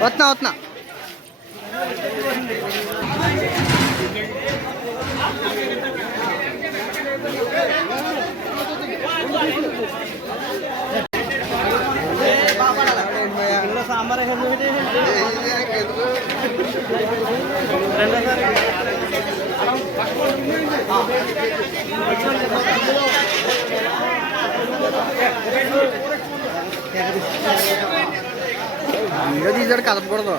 వస్తున్నా వస్తున్నా సాంబార్ వీడియో తీసాడు కదపకూడదు.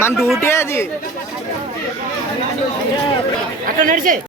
మన డ్యూటీ అది. అక్కడ నడిచే.